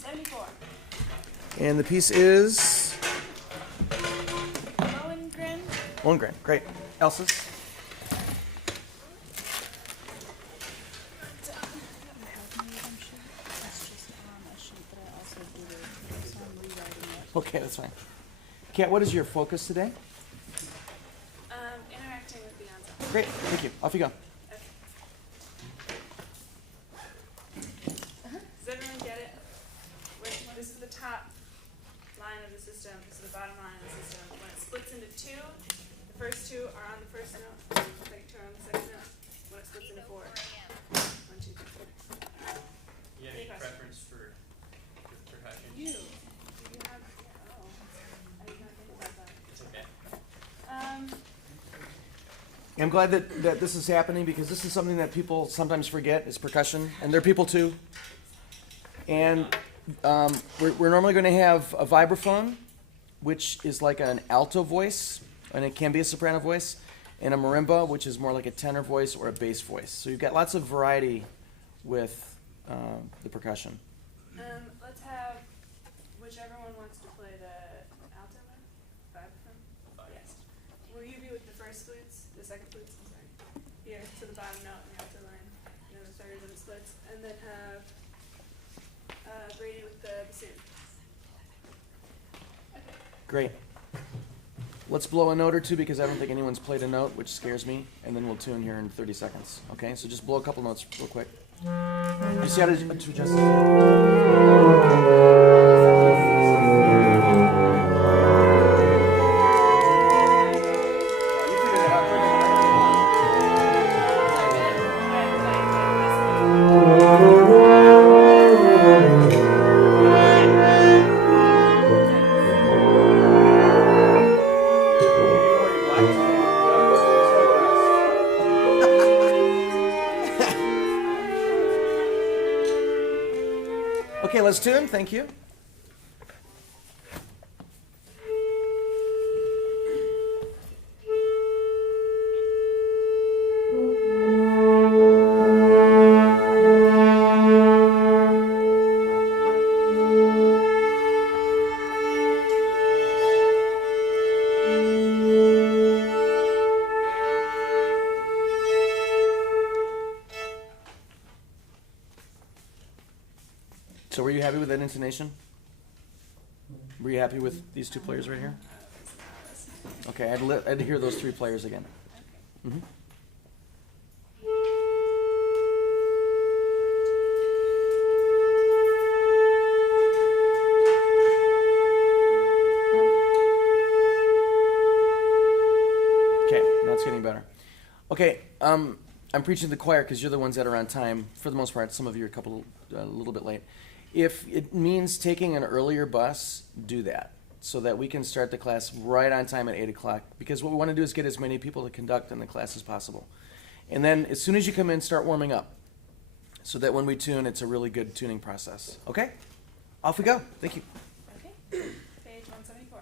74. And the piece is Lohengrin. Lohengrin. Great. Elsa's. Okay, that's fine. Kat, what is your focus today? Interacting with the ensemble. Great, thank you. Off you go. Does everyone get it? This is the top line of the system. This is the bottom line of the system. When it splits into two, the first two are on the first note, and the second two are on the second note. When it splits into four. 1, 2, 3, 4. You have any preference for percussion? You have, oh, I did not think about that. It's okay. I'm glad that this is happening because this is something that people sometimes forget is percussion, and they're people too. And we're normally going to have a vibraphone, which is like an alto voice, and it can be a soprano voice, and a marimba, which is more like a tenor voice or a bass voice. So you've got lots of variety with the percussion. Let's have whichever one wants to play the alto one. Vibraphone? Yes. Will you be with the first flutes, the second flutes, I'm sorry, here to the bottom note in the alto line, and then the third when it splits, and then have Brady with the bassoon. Great. Let's blow a note or two because I don't think anyone's played a note, which scares me, and then we'll tune here in 30 seconds. Okay, so just blow a couple notes real quick. You see how to adjust Okay, let's tune. Thank you. So were you happy with that intonation? Were you happy with these two players right here? Okay, I'd hear those three players again. Mm-hmm. Okay, now it's getting better. Okay, I'm preaching to the choir because you're the ones that are on time. For the most part, some of you are a little bit late. If it means taking an earlier bus, do that so that we can start the class right on time at 8 o'clock because what we want to do is get as many people to conduct in the class as possible. And then as soon as you come in, start warming up so that when we tune, it's a really good tuning process. Okay? Off we go. Thank you. Okay. Page 174.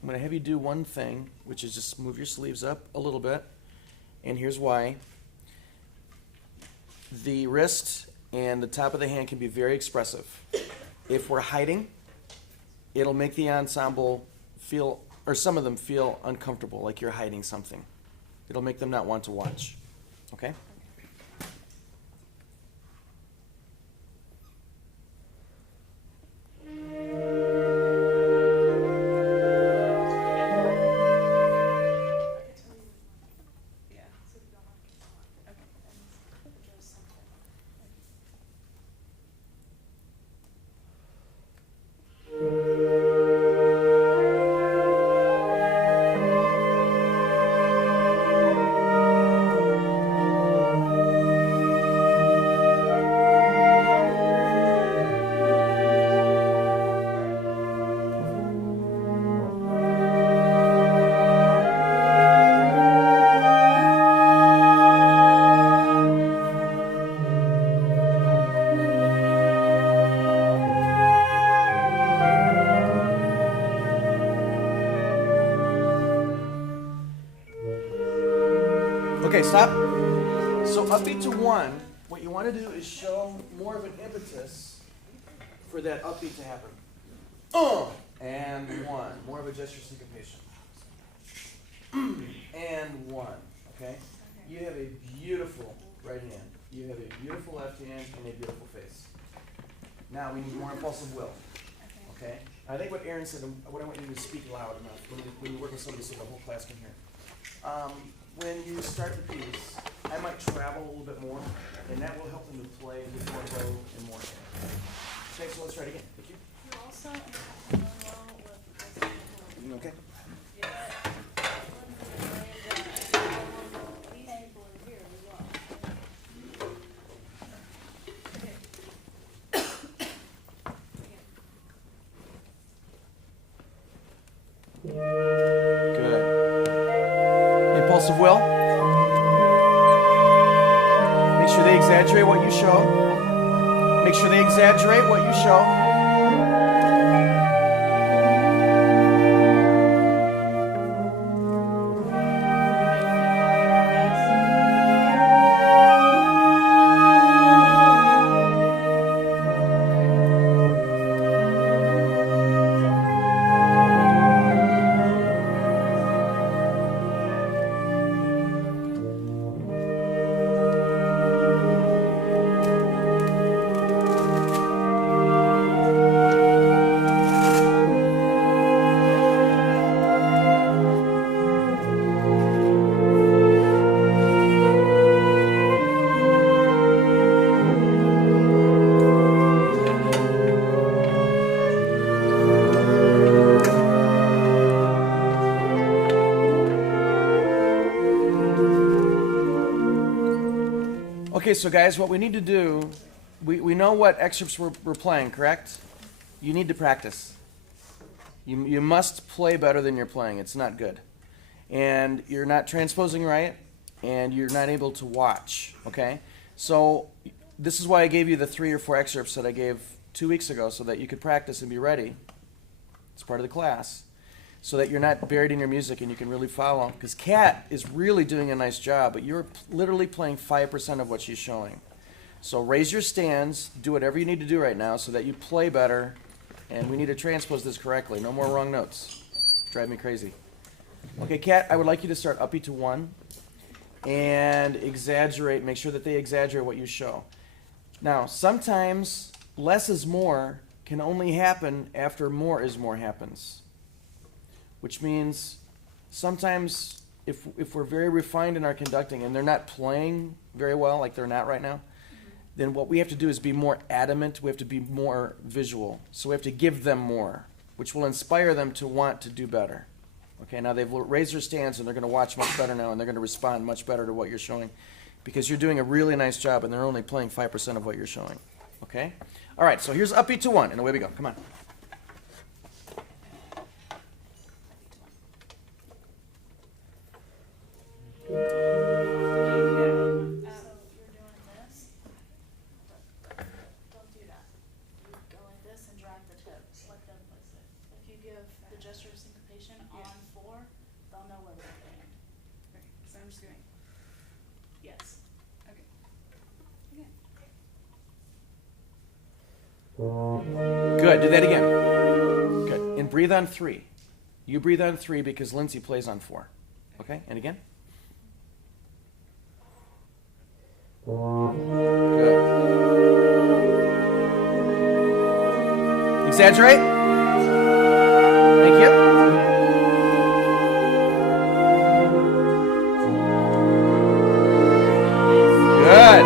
I'm going to have you do one thing, which is just move your sleeves up a little bit. And here's why. The wrist and the top of the hand can be very expressive. If we're hiding, it'll make the ensemble feel, or some of them feel uncomfortable, like you're hiding something. It'll make them not want to watch. Okay? Okay, stop. So upbeat to 1. what you want to do is show more of an impetus for that upbeat to happen. And one. More of a gesture syncopation. And one. Okay? You have a beautiful right hand. You have a beautiful left hand and a beautiful face. Now we need more impulsive will. Okay? I think what Aaron said, what I want you to do is speak loud enough when you work with somebody so the whole class can hear. When you start the piece, I might travel a little bit more, and that will help them to play with more low and more air. Okay, so let's try it again. Thank you. You also really well with Okay. Good. Impulsive will. Make sure they exaggerate what you show. Make sure they exaggerate what you show. Okay, so guys, what we need to do, we know what excerpts we're playing, correct? You need to practice. You must play better than you're playing. It's not good. And you're not transposing right, and you're not able to watch, okay? So this is why I gave you the 3 or 4 excerpts that I gave 2 weeks ago so that you could practice and be ready. It's part of the class. So that you're not buried in your music and you can really follow. Because Kat is really doing a nice job, but you're literally playing 5% of what she's showing. So raise your stands, do whatever you need to do right now so that you play better, and we need to transpose this correctly. No more wrong notes. Drive me crazy. Okay, Kat, I would like you to start uppy to 1 and exaggerate, make sure that they exaggerate what you show. Now, sometimes less is more can only happen after more is more happens. Which means sometimes if we're very refined in our conducting and they're not playing very well, like they're not right now, then what we have to do is be more adamant. We have to be more visual. So we have to give them more, which will inspire them to want to do better. Okay, now they've raised their stance and they're going to watch much better now and they're going to respond much better to what you're showing because you're doing a really nice job and they're only playing 5% of what you're showing. Okay? All right, so here's upbeat to 1, and away we go. Come on. Good. Do that again. Good. And breathe on 3. You breathe on 3 because Lindsay plays on 4. Okay? And again. Good. Exaggerate. Thank you. Good.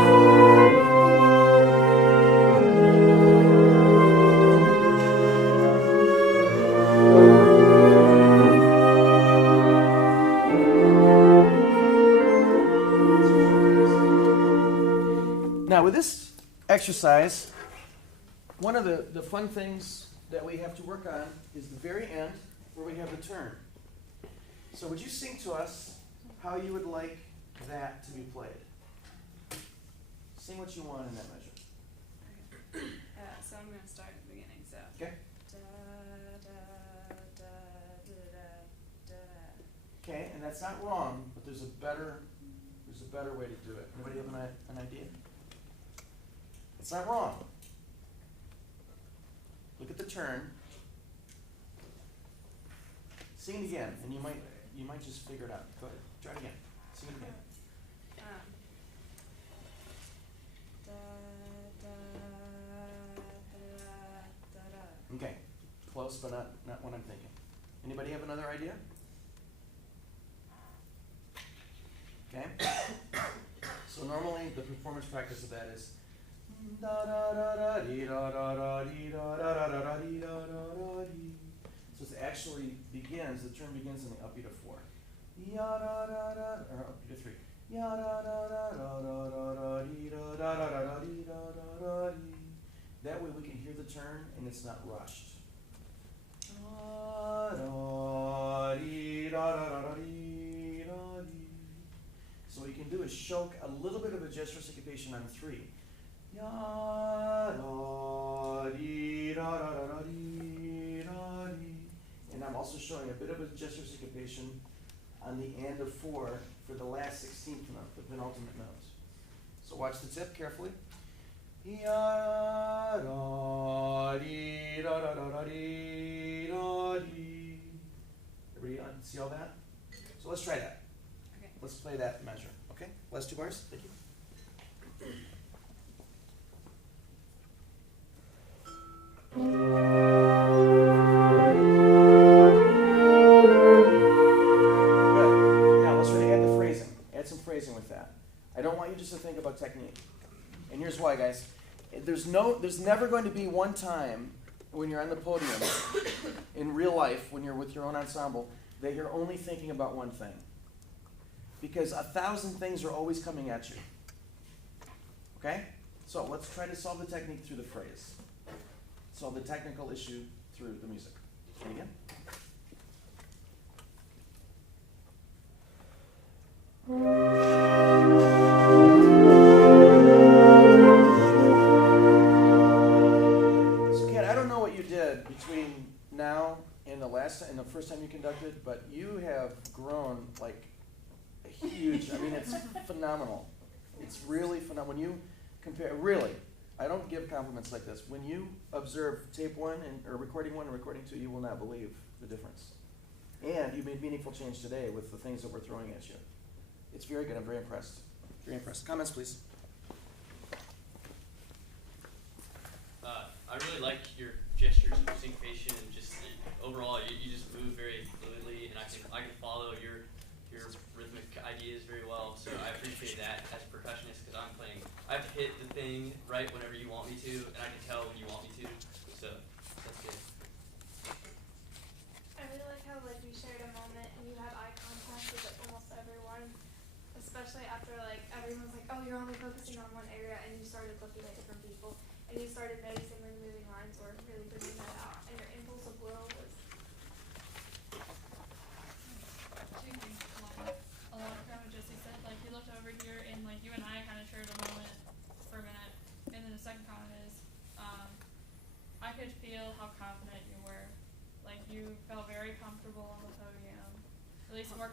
Now with this exercise, one of the fun things that we have to work on is the very end where we have the turn. So would you sing to us how you would like that to be played? Sing what you want in that measure. So I'm going to start at the beginning. So. Okay. Da, da, da, da, da, da. Okay, and that's not wrong, but there's a better way to do it. Anybody have an idea? It's not wrong. Look at the turn. Sing it again, and you might just figure it out. Go ahead, try it again. Sing it again. Da, da, da, da, da. Okay, close, but not what I'm thinking. Anybody have another idea? Okay. So normally the performance practice of that is da da da da dee da da da dee da da da da dee da da da dee. So it actually begins. The turn begins in the upbeat of 4. Ya da da da, or upbeat of 3. Ya da da da da da da da dee da da da da dee da da da dee. That way we can hear the turn and it's not rushed. Da da dee da da da da dee da dee. So what you can do is choke a little bit of a gesture syncopation on 3. Ya da dee da da da da dee da dee. And I'm also showing a bit of a gesture syncopation on the end of 4 for the last 16th note, the penultimate note. So watch the tip carefully. Ya da dee da da da da dee da dee. Everybody see all that? So let's try that. Okay. Let's play that measure. Okay? Last 2 bars. Thank you. Good. Now let's try to add the phrasing. Add some phrasing with that. I don't want you just to think about technique. And here's why, guys. There's never going to be one time when you're on the podium in real life, when you're with your own ensemble, that you're only thinking about one thing. Because 1,000 things are always coming at you. Okay? So let's try to solve the technique through the phrase. Solve the technical issue through the music. And again. So Kat, I don't know what you did between now and the first time you conducted, but you have grown like a huge, I mean, it's phenomenal. It's really phenomenal. When you compare, really, I don't give compliments like this. When you observe tape 1 or recording 1 and recording 2, you will not believe the difference. And you made meaningful change today with the things that we're throwing at you. It's very good. I'm very impressed. Very impressed. Comments, please. I really like your gestures of syncopation and just overall, you just move very fluidly, and I can follow your rhythmic ideas very well. So I appreciate that as a percussionist because I'm playing. I've hit the thing right whenever you want me to, and I can tell when you want me to. So that's good. I really like how we shared a moment and you had eye contact with almost everyone, especially after everyone's like, oh, you're only focusing on one area, and you started looking at different people and you started noticing when moving lines were really bringing that out, and your impulse of will was. Two things a lot of what Jesse said. You looked over here and you and I kind of shared a moment for a minute, and then the second comment is, I could feel how confident you were. You felt very comfortable on the podium, at least more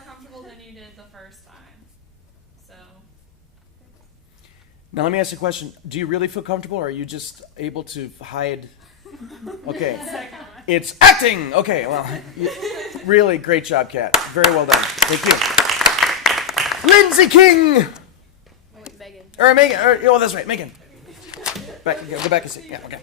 comfortable than you did the first time. So. Now let me ask you a question. Do you really feel comfortable, or are you just able to hide? Okay. It's acting! Okay, well, really great job, Kat. Very well done. Thank you. Lindsay King! Wait, Megan. Or Megan. Oh, that's right, Megan. Go back and sit. Yeah, okay.